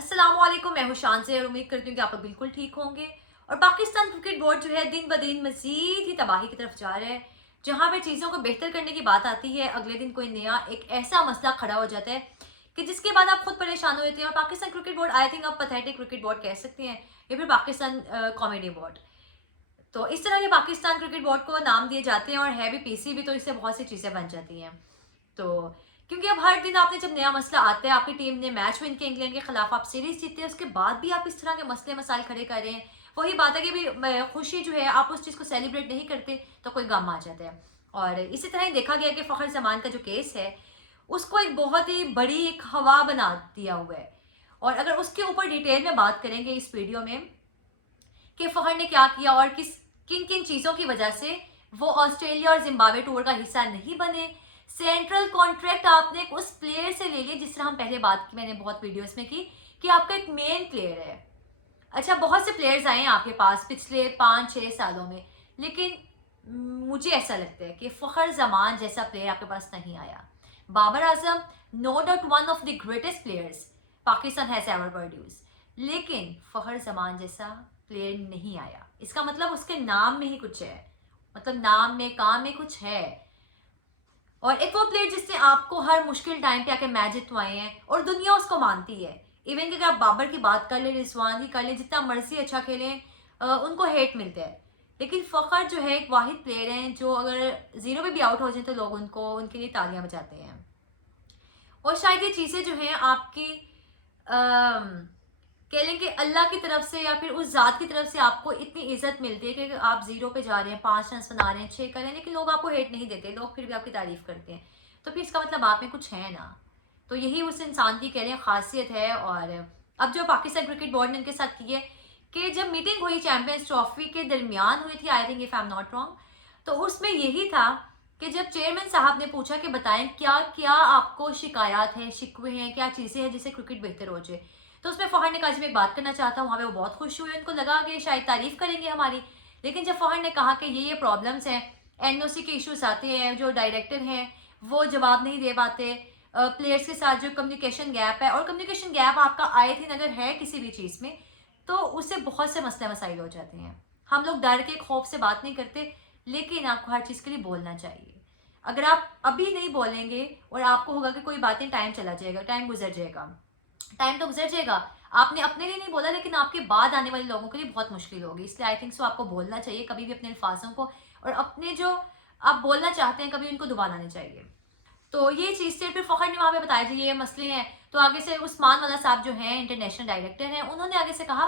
अस्सलामुअलैकुम, मैं हूं शान से और उम्मीद करती हूँ कि आप लोग बिल्कुल ठीक होंगे। और पाकिस्तान क्रिकेट बोर्ड जो है दिन ब दिन मजीद ही तबाही की तरफ जा रहा है। जहां पे चीज़ों को बेहतर करने की बात आती है, अगले दिन कोई नया एक ऐसा मसला खड़ा हो जाता है कि जिसके बाद आप खुद परेशान हो जाते हैं। और Pakistan cricket board, I think आप पैथेटिक क्रिकेट बोर्ड कह सकते हैं, या फिर पाकिस्तान कॉमेडी बोर्ड। तो इस तरह के पाकिस्तान क्रिकेट बोर्ड को नाम दिए जाते हैं, और है भी पीसी भी, तो इससे बहुत सी चीज़ें बन जाती हैं। तो क्योंकि अब हर दिन आपने जब नया मसला आता है, आपकी टीम ने मैच विन किया इंग्लैंड के खिलाफ, आप सीरीज जीतते हैं, उसके बाद भी आप इस तरह के मसले मसाइल खड़े कर रहे हैं। वही बात है कि भी खुशी जो है आप उस चीज़ को सेलिब्रेट नहीं करते तो कोई गम आ जाता है। और इसी तरह ही देखा गया कि फ़खर जमान का जो केस है, उसको एक बहुत ही बड़ी एक हवा बना दिया हुआ है। और अगर उसके ऊपर डिटेल में बात करेंगे इस वीडियो में कि फ़खर ने क्या किया और किन किन चीज़ों की वजह से वो ऑस्ट्रेलिया और जिम्बाब्वे टूर का हिस्सा नहीं बने। सेंट्रल कॉन्ट्रैक्ट आपने उस प्लेयर से ले लिया, जिस तरह हम पहले बात की, मैंने बहुत वीडियोस में की, कि आपका एक मेन प्लेयर है। अच्छा, बहुत से प्लेयर्स आए हैं आपके पास पिछले 5-6 सालों में, लेकिन मुझे ऐसा लगता है कि फ़खर जमान जैसा प्लेयर आपके पास नहीं आया। Babar Azam, no doubt one of the greatest players Pakistan has ever produce, लेकिन फ़खर जमान जैसा प्लेयर नहीं आया। इसका मतलब उसके नाम में ही कुछ है, मतलब नाम में काम में कुछ है। और एक वो प्लेयर जिसने आपको हर मुश्किल टाइम पे आके मैच जितवाए हैं और दुनिया उसको मानती है। इवन कि अगर आप बाबर की बात कर ले, रिजवान की कर ले, जितना मर्जी अच्छा खेलें, उनको हेट मिलते हैं। लेकिन फ़खर जो है एक वाहिद प्लेयर हैं जो अगर जीरो पे भी आउट हो जाए तो लोग उनके लिए तालियां बजाते हैं। और शायद ये चीज़ें जो हैं आपकी कह लें कि अल्लाह की तरफ से या फिर उस ज़ात की तरफ से आपको इतनी इज्जत मिलती है कि आप जीरो पे जा रहे हैं, 5 रन बना रहे हैं, 6 कर रहे हैं, लेकिन लोग आपको हेट नहीं देते, लोग फिर भी आपकी तारीफ करते हैं। तो फिर इसका मतलब आप में कुछ है ना। तो यही उस इंसान की कह रहे हैं खासियत है। और अब जो पाकिस्तान क्रिकेट बोर्ड ने उनके साथ की है कि जब मीटिंग हुई चैंपियंस ट्रॉफी के दरमियान हुई थी, I think if I am not wrong, तो उसमें यही था कि जब चेयरमैन साहब ने पूछा कि बताएं क्या क्या आपको शिकायत है, शिकवे हैं, क्या चीज़ें हैं जिससे क्रिकेट बेहतर हो जाए। तो उसमें फ़खर ने कहा जी मैं एक बात करना चाहता हूँ। वहाँ पे वो बहुत खुश हुए, उनको लगा कि शायद तारीफ़ करेंगे हमारी। लेकिन जब फ़खर ने कहा कि ये प्रॉब्लम्स हैं, एनओसी के इश्यूज आते हैं, जो डायरेक्टर हैं वो जवाब नहीं दे पाते, प्लेयर्स के साथ जो कम्युनिकेशन गैप है, और कम्युनिकेशन गैप आपका आए दिन अगर है किसी भी चीज़ में, तो उससे बहुत से मसले मसाइल हो जाते हैं। हम लोग डर के खौफ से बात नहीं करते, लेकिन आपको हर चीज़ के लिए बोलना चाहिए। अगर आप अभी नहीं बोलेंगे और आपको होगा कि कोई बातें, टाइम चला जाएगा, टाइम गुजर जाएगा, टाइम तो गुजर जाएगा, आपने अपने लिए नहीं बोला, लेकिन आपके बाद आने वाले लोगों के लिए बहुत मुश्किल होगी। इसलिए आई थिंक सो आपको बोलना चाहिए कभी भी अपने अल्फाजों को, और अपने जो आप बोलना चाहते हैं कभी उनको दबाना नहीं चाहिए। तो ये चीज़ से फिर फ़खर ने वहाँ पे बताया जी ये मसले हैं। तो आगे से उस्मान वाला साहब जो हैं इंटरनेशनल डायरेक्टर हैं, उन्होंने आगे से कहा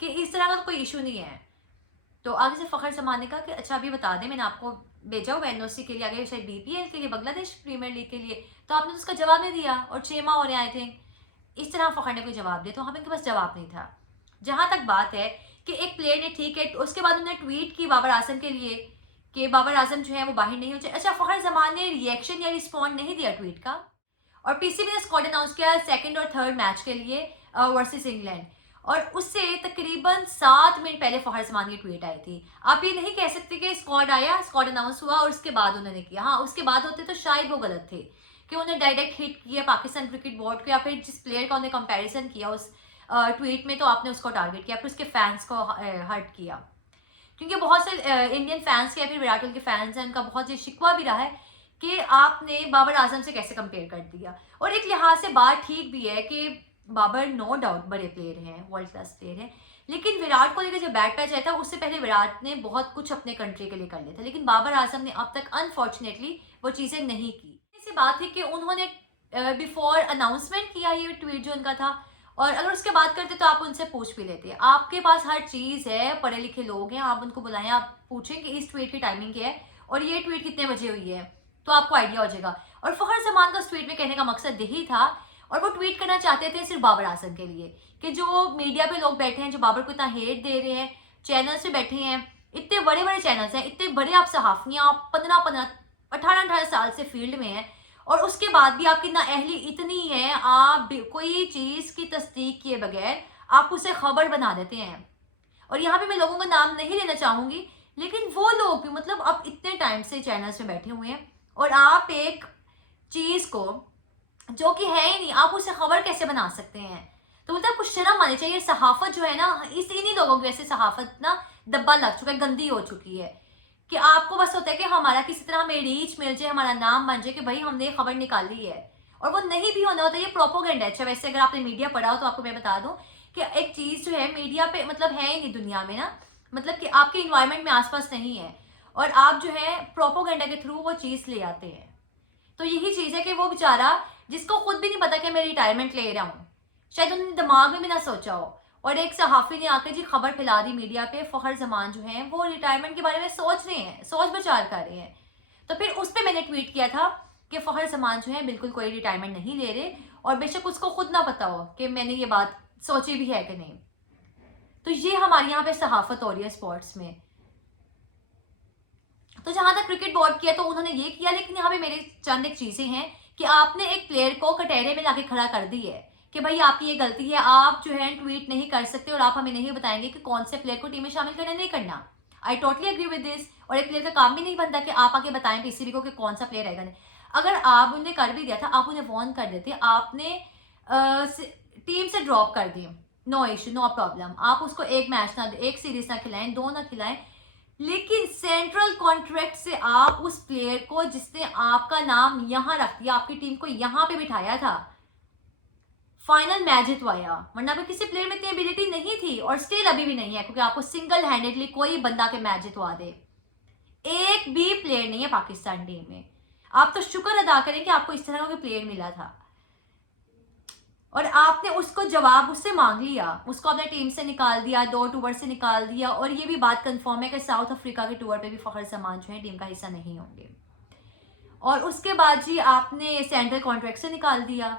कि इस तरह का तो कोई इशू नहीं है। तो आगे से फ़खर जमान ने कहा कि अच्छा अभी बता दें, मैंने आपको भेजा हुआ एनओसी के लिए, आगे शायद बीपीएल के लिए, बांग्लादेश प्रीमियर लीग के लिए, तो आपने तो उसका जवाब नहीं दिया, और 6 माह हो रहे आए थे। इस तरह फ़खर ने कोई जवाब दिया, तो वहाँ पे उनके पास जवाब नहीं था। जहाँ तक बात है कि एक प्लेयर ने, ठीक है, उसके बाद उन्होंने ट्वीट की बाबर आजम के लिए कि बाबर आजम जो है वो बाहर नहीं हो जाए। अच्छा, फ़खर जमान ने रिएक्शन या रिस्पॉन्ड नहीं दिया ट्वीट का, और पीसीबी ने स्क्वाड अनाउंस किया सेकंड और थर्ड मैच के लिए वर्सेस इंग्लैंड। और उससे तकरीबन 7 मिनट पहले फ़खर जमान की ट्वीट आई थी। आप ये नहीं कह सकते कि स्क्वाड आया, स्क्वाड अनाउंस हुआ और उसके बाद उन्होंने किया। हाँ, उसके बाद होते तो शायद वो गलत थे कि उन्होंने डायरेक्ट हिट किया पाकिस्तान क्रिकेट बोर्ड को, या फिर जिस प्लेयर का उन्होंने कंपैरिजन किया उस ट्वीट में, तो आपने उसको टारगेट किया, फिर उसके फैंस को हर्ट किया। क्योंकि बहुत से इंडियन फैंस के या फिर विराट कोहली के फैंस हैं, उनका बहुत ये शिकवा भी रहा है कि आपने बाबर आजम से कैसे कंपेयर कर दिया। और एक लिहाज से बात ठीक भी है कि बाबर नो डाउट बड़े प्लेयर हैं, वर्ल्ड क्लास प्लेयर हैं, लेकिन विराट कोहली का जो बैट पैच आया था उससे पहले विराट ने बहुत कुछ अपने कंट्री के लिए कर लिया था, लेकिन बाबर आजम ने अब तक अनफॉर्चुनेटली वो चीज़ें नहीं की। ऐसी बात है कि उन्होंने बिफोर अनाउंसमेंट किया ये ट्वीट जो उनका था, और अगर उसके बात करते तो आप उनसे पूछ भी लेते। आपके पास हर चीज़ है, पढ़े लिखे लोग हैं, आप उनको बुलाएं, आप पूछें कि इस ट्वीट की टाइमिंग क्या है और ये ट्वीट कितने बजे हुई है, तो आपको आइडिया हो जाएगा। और फ़खर जमान का उस ट्वीट में कहने का मकसद यही था, और वो ट्वीट करना चाहते थे सिर्फ बाबर आजम के लिए, कि जो मीडिया पे लोग बैठे हैं, जो बाबर को इतना हेट दे रहे हैं, चैनल्स पे बैठे हैं, इतने बड़े बड़े चैनल्स हैं, इतने बड़े आप सहाफ़ियाँ, आप 15-15 18-18 साल से फील्ड में हैं, और उसके बाद भी आपकी नाअहली इतनी है, आप कोई चीज़ की तस्दीक किए बगैर आप उसे खबर बना देते हैं। और यहाँ पे मैं लोगों का नाम नहीं लेना चाहूँगी, लेकिन वो लोग भी, मतलब अब इतने टाइम से चैनल्स में बैठे हुए हैं, और आप एक चीज़ को जो कि है ही नहीं, आप उसे खबर कैसे बना सकते हैं। तो मतलब आपको शर्म आनी चाहिए। सहाफत जो है ना, इस इन्हीं लोगों की वजह से सहाफत ना दब्बा लग चुका है, गंदी हो चुकी है, कि आपको बस होता है कि हमारा किसी तरह हमें रीच मिल जाए, हमारा नाम बन जाए कि भाई हमने ये खबर निकाली है, और वो नहीं भी होना होता, ये प्रोपोगेंडा है। अच्छा वैसे अगर आपने मीडिया पढ़ा हो तो आपको मैं बता दूं कि एक चीज जो है मीडिया पे मतलब है ही नहीं दुनिया में ना, मतलब कि आपके इन्वायरमेंट में आसपास नहीं है, और आप जो है प्रोपोगेंडा के थ्रू वो चीज ले आते हैं। तो यही चीज है कि वो बेचारा, जिसको खुद भी नहीं पता कि मैं रिटायरमेंट ले रहा हूँ, शायद उन्होंने दिमाग में भी ना सोचा हो, और एक सहाफी ने आकर जी खबर फैला दी मीडिया पे, फखर जमान जो है वो रिटायरमेंट के बारे में सोच रहे हैं, सोच विचार कर रहे हैं। तो फिर उस पर मैंने ट्वीट किया था कि फखर जमान जो है बिल्कुल कोई रिटायरमेंट नहीं ले रहे, और बेशक उसको खुद ना पता हो कि मैंने ये बात सोची भी है कि नहीं। तो ये हमारे यहाँ पे सहाफत हो रही है स्पोर्ट्स में। तो जहां तक क्रिकेट बोर्ड किया तो उन्होंने ये किया, लेकिन यहाँ पे मेरे चंद एक चीजें हैं कि आपने एक प्लेयर को कटहरे में लाके खड़ा कर दी है कि भाई आपकी ये गलती है, आप जो है ट्वीट नहीं कर सकते और आप हमें नहीं बताएंगे कि कौन से प्लेयर को टीम में शामिल करना नहीं करना। I totally agree with this. और एक प्लेयर का काम भी नहीं बनता कि आप आके बताएं पीसीबी को कि कौन सा प्लेयर रहेगा नहीं। अगर आप उन्हें कर भी दिया था, आप उन्हें वॉर्न कर देते, आपने टीम से ड्रॉप कर दिए, नो इशू नो प्रॉब्लम, आप उसको एक मैच ना, एक सीरीज ना खिलाएं, दो ना खिलाएं, लेकिन सेंट्रल कॉन्ट्रैक्ट से आप उस प्लेयर को जिसने आपका नाम यहां रख दिया, आपकी टीम को यहां पे बिठाया था, फाइनल मैच जितवाया, वरना भी किसी प्लेयर में इतनी एबिलिटी नहीं थी और स्टिल अभी भी नहीं है, क्योंकि आपको सिंगल हैंडेडली कोई बंदा के मैच जितवा दे, एक भी प्लेयर नहीं है पाकिस्तान टीम में। आप तो शुक्र अदा करें कि आपको इस तरह का प्लेयर मिला था, और आपने उसको जवाब उससे मांग लिया, उसको अपने टीम से निकाल दिया, 2 टूर से निकाल दिया, और ये भी बात कंफर्म है कि साउथ अफ्रीका के टूर पे भी फखर जमान जो है टीम का हिस्सा नहीं होंगे। और उसके बाद जी आपने सेंट्रल कॉन्ट्रैक्ट से निकाल दिया,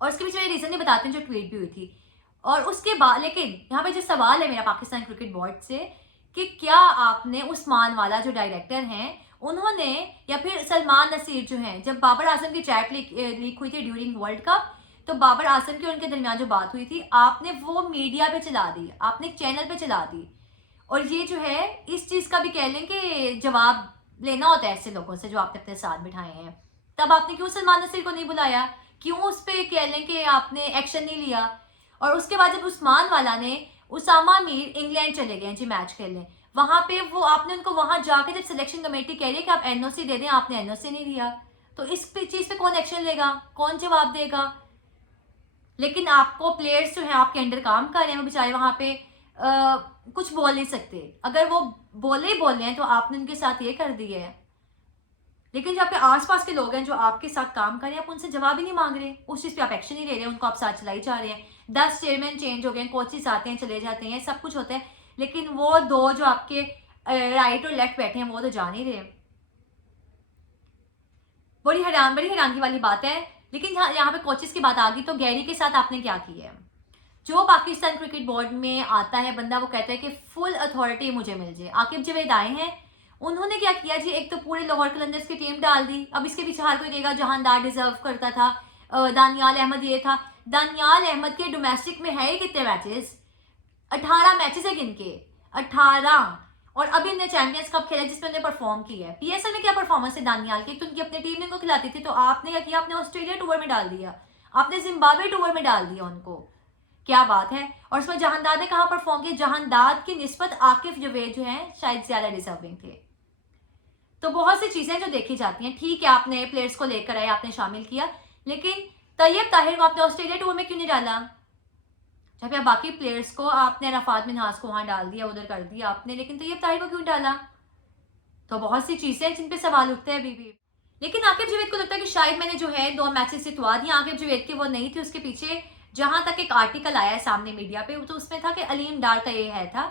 और उसके पीछे रीजन नहीं बताते जो ट्वीट भी हुई थी। और उसके बाद लेकिन यहाँ पे जो सवाल है मेरा पाकिस्तान क्रिकेट बोर्ड से, कि क्या आपने उस्मान वाला जो डायरेक्टर हैं उन्होंने, या फिर सलमान नसीर जो हैं, जब बाबर आजम की चैट लीक हुई थी ड्यूरिंग वर्ल्ड कप, तो बाबर आजम की उनके दरमियान जो बात हुई थी, आपने वो मीडिया पे चला दी, आपने एक चैनल पे चला दी। और ये जो है इस चीज का भी कह लें कि जवाब लेना होता है ऐसे लोगों से जो आपने अपने साथ बिठाए हैं। तब आपने क्यों सलमान नसीर को नहीं बुलाया, क्यों उस पर कह लें कि आपने एक्शन नहीं लिया। और उसके बाद जब उस्मान वाला ने, उसामा मीर इंग्लैंड चले गए जी मैच खेलने, वहां पे वो आपने उनको वहां जाके जब सिलेक्शन कमेटी कह रही है कि आप एनओसी दे दें, आपने एनओसी नहीं दिया, तो इस चीज पे कौन एक्शन लेगा, कौन जवाब देगा। लेकिन आपको प्लेयर्स जो है आपके अंडर काम कर रहे हैं, वो बेचारे वहां पे कुछ बोल नहीं सकते, अगर वो बोले ही बोल रहे हैं तो आपने उनके साथ ये कर दिया है। लेकिन जो आपके आसपास के लोग हैं जो आपके साथ काम कर रहे हैं, आप उनसे जवाब ही नहीं मांग रहे, उस चीज पे आप एक्शन नहीं ले रहे, उनको आप साथ चलाई जा रहे हैं। 10 चेयरमैन चेंज हो गए, कोचेस आते हैं चले जाते हैं, सब कुछ होता है, लेकिन वो 2 जो आपके राइट और लेफ्ट बैठे हैं वो तो जा नहीं रहे। बड़ी हैरानगी वाली बात है। लेकिन यहाँ पे कोचेस की बात आ गई, तो गैरी के साथ आपने क्या किया है। जो पाकिस्तान क्रिकेट बोर्ड में आता है बंदा, वो कहता है कि फुल अथॉरिटी मुझे मिल जाए। आकिब जवेद आए हैं, उन्होंने क्या किया जी, एक तो पूरे लाहौर कलंदर्स की टीम डाल दी। अब इसके पीछे हर कोई कहेगा जहानदार डिजर्व करता था, दानियाल अहमद ये था। दानियाल अहमद के डोमेस्टिक में है कितने मैचेस, 18 मैचेस है गिनके, 18। और अभी हमने चैंपियंस कप खेला जिसमें उन्होंने परफॉर्म किया है। पीएसएल में क्या परफॉर्मेंस है दानियाल की, तो उनकी अपनी टीम ने उनको खिलाती थी, तो आपने क्या किया, आपने ऑस्ट्रेलिया टूर में डाल दिया, आपने जिम्बाब्वे टूर में डाल दिया उनको, क्या बात है। और उसमें जहानदाद ने कहा परफॉर्म किया, जहानदाद की निस्बत आकिब जवेद जो है शायद ज्यादा डिजर्विंग थे। तो बहुत सी चीजें जो देखी जाती हैं, ठीक है आपने प्लेयर्स को लेकर आए, आपने शामिल किया, लेकिन तैयब ताहिर को आपने ऑस्ट्रेलिया टूर में क्यों नहीं डाला, जब आप बाकी प्लेयर्स को, आपने रफात मिन्हाज को वहां डाल दिया, उधर कर दिया आपने, लेकिन तैयब ताहिर को क्यों डाला। तो बहुत सी चीजें हैं जिन पे सवाल उठते हैं अभी भी। लेकिन आकिब जवेद को लगता है कि शायद मैंने जो है 2 मैचेस जितवा दिए, आकिब जवेद के वो नहीं थे। उसके पीछे जहां तक एक आर्टिकल आया है सामने मीडिया पे, तो उसमें था कि अलीम डार का ये है था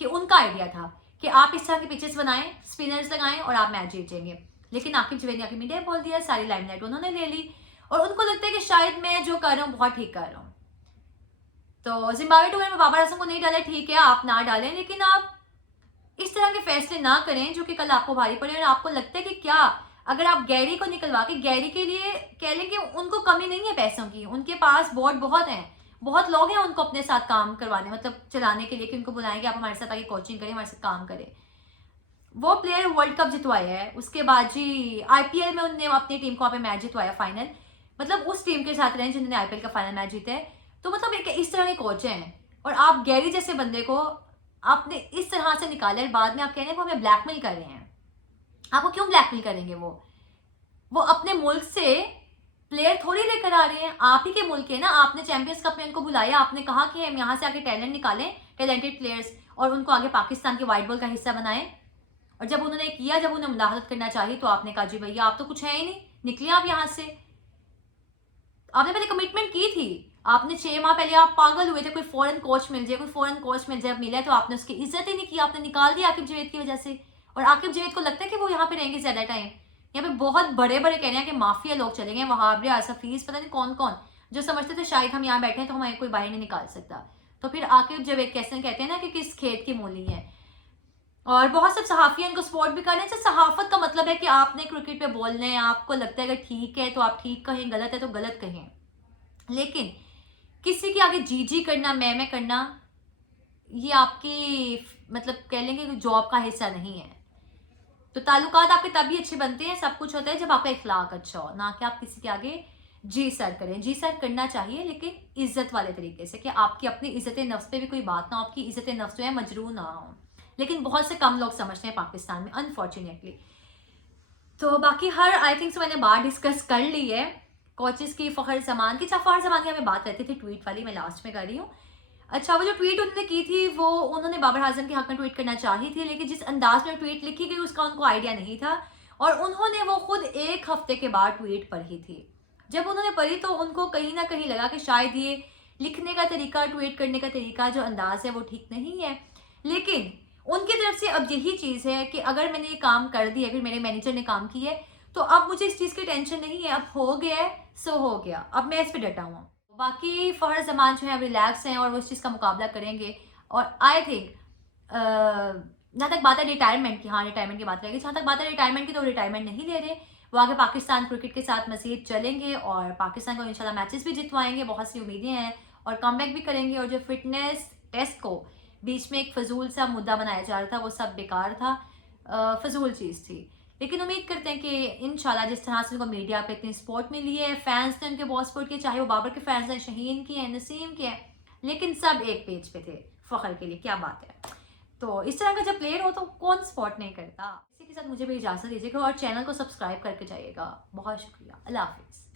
कि उनका आइडिया था कि आप इस तरह के पिचेस बनाएं, स्पिनर्स लगाएं और आप मैच जीतेंगे। लेकिन आकिब जवेद ने आके मीडिया बोल दिया, सारी लाइमलाइट उन्होंने ले ली, और उनको लगता है कि शायद मैं जो कर रहा हूँ बहुत ठीक कर रहा हूँ। तो जिम्बाब्वे टूर में बाबर आजम को नहीं डाला, ठीक है आप ना डालें, लेकिन आप इस तरह के फैसले ना करें जो कि कल आपको भारी पड़े। और आपको लगता है कि क्या अगर आप गैरी को निकलवा के, गैरी के लिए कह लें कि उनको कमी नहीं है पैसों की, उनके पास बोर्ड बहुत हैं, बहुत लोग हैं उनको अपने साथ काम करवाने, मतलब चलाने के लिए, कि उनको बुलाएंगे आप हमारे साथ आके कोचिंग करें, हमारे साथ काम करें। वो प्लेयर वर्ल्ड कप जितवाया है, उसके बाद जी आईपीएल में उन्होंने अपनी टीम को वहाँ पे मैच जितवाया फाइनल, मतलब उस टीम के साथ रहे जिन्होंने आईपीएल का फाइनल मैच जीता है। तो मतलब एक इस तरह के कोच हैं, और आप गैरी जैसे बंदे को आपने इस तरह से निकाला है, बाद में आप कह रहे हैं वो हमें ब्लैकमेल कर रहे हैं। आपको क्यों ब्लैकमेल करेंगे? वो अपने मुल्क से प्लेयर थोड़ी लेकर आ रहे हैं, आप ही के मुल्क है ना। आपने चैंपियंस कप में उनको बुलाया, आपने कहा कि हम यहाँ से आके टैलेंट निकालें, टैलेंटेड प्लेयर्स, और उनको आगे पाकिस्तान के वाइट बॉल का हिस्सा बनाएं। और जब उन्होंने किया, जब उन्हें मुदाखलत करना चाहिए, तो आपने कहा जी भैया आप तो कुछ है ही नहीं, निकलिए आप यहाँ से। आपने पहले कमिटमेंट की थी, आपने 6 माह पहले आप पागल हुए थे कोई फॉरेन कोच मिल जाए, कोई फॉरेन कोच मिल जाए, मिला तो आपने उसकी इज्जत ही नहीं की, आपने निकाल दिया आकिब जावेद की वजह से। और आकिब जावेद को लगता है कि वो यहाँ पे रहेंगे ज्यादा टाइम। यहाँ पे बहुत बड़े बड़े कह रहे हैं कि माफिया लोग चले गए, वहाब रियाज हफीज, पता नहीं कौन कौन, जो समझते थे शायद हम यहाँ बैठे हैं तो हमें कोई बाहर नहीं निकाल सकता। तो फिर आकिब जावेद कैसे कहते हैं ना कि किस खेत की मूली है। और बहुत सब सहाफ़ी इनको सपोर्ट भी कर रहे हैं। सहाफत का मतलब है कि आपने क्रिकेट पे बोलना है, आपको लगता है अगर ठीक है तो आप ठीक कहें, गलत है तो गलत कहें, लेकिन किसी के आगे जी जी करना, मैं करना, ये आपकी मतलब कह लेंगे कि जॉब का हिस्सा नहीं है। तो ताल्लुकात आपके तभी अच्छे बनते हैं, सब कुछ होता है जब आपका इखलाक अच्छा हो, ना कि आप किसी के आगे जी सर करें। जी सर करना चाहिए लेकिन इज्जत वाले तरीके से, कि आपकी अपनी इज्जत नफ्स पे भी कोई बात ना हो, आपकी इज्जत नफ्स जो है मजरू ना हो। लेकिन बहुत से कम लोग समझते हैं पाकिस्तान में, अनफॉर्चुनेटली। तो बाकी हर आई थिंक मैंने बात डिस्कस कर ली है कोचेस की, फ़खर जमान की। फ़खर जमान की हमें बात रहती थी ट्वीट वाली, मैं लास्ट में कर रही हूँ। अच्छा, वो जो ट्वीट उन्होंने की थी वो उन्होंने बाबर आजम के हक में ट्वीट करना चाही थी, लेकिन जिस अंदाज में ट्वीट लिखी गई उसका उनको आइडिया नहीं था, और उन्होंने वो खुद 1 हफ्ते के बाद ट्वीट पढ़ी थी। जब उन्होंने पढ़ी तो उनको कहीं ना कहीं लगा कि शायद ये लिखने का तरीका, ट्वीट करने का तरीका, जो अंदाज है वो ठीक नहीं है। लेकिन उनकी तरफ से अब यही चीज़ है कि अगर मैंने ये काम कर दिया, फिर मेरे मैनेजर ने काम किया है, तो अब मुझे इस चीज़ की टेंशन नहीं है, अब हो गया है सो हो गया, अब मैं इस पर डटा हुआ। बाकी फ़खर जमान जो है अब रिलैक्स हैं और वो इस चीज़ का मुकाबला करेंगे। और आई थिंक जहाँ तक बात है रिटायरमेंट की, हाँ रिटायरमेंट की बात रहेगी, जहाँ तक बात है रिटायरमेंट की, तो रिटायरमेंट नहीं ले रहे, वो आगे पाकिस्तान क्रिकेट के साथ मज़ीद चलेंगे और पाकिस्तान को इंशाल्लाह मैचेस भी जितवाएंगे, बहुत सी उम्मीदें हैं, और कमबैक भी करेंगे। और जो फिटनेस टेस्ट को बीच में एक फजूल सा मुद्दा बनाया जा रहा था, वो सब बेकार था, फजूल चीज़ थी। लेकिन उम्मीद करते हैं कि इंशाल्लाह जिस तरह से उनको मीडिया पे इतनी सपोर्ट मिली है, फैंस ने उनके बहुत सपोर्ट किया, चाहे वो बाबर के फैंस हैं, शहीन के हैं, नसीम के हैं, लेकिन सब एक पेज पे थे फ़खर के लिए, क्या बात है। तो इस तरह का जब प्लेयर हो तो कौन सपोर्ट नहीं करता। इसी के साथ मुझे भी इजाज़त दीजिएगा और चैनल को सब्सक्राइब करके जाइएगा। बहुत शुक्रिया, अल्लाह हाफिज़।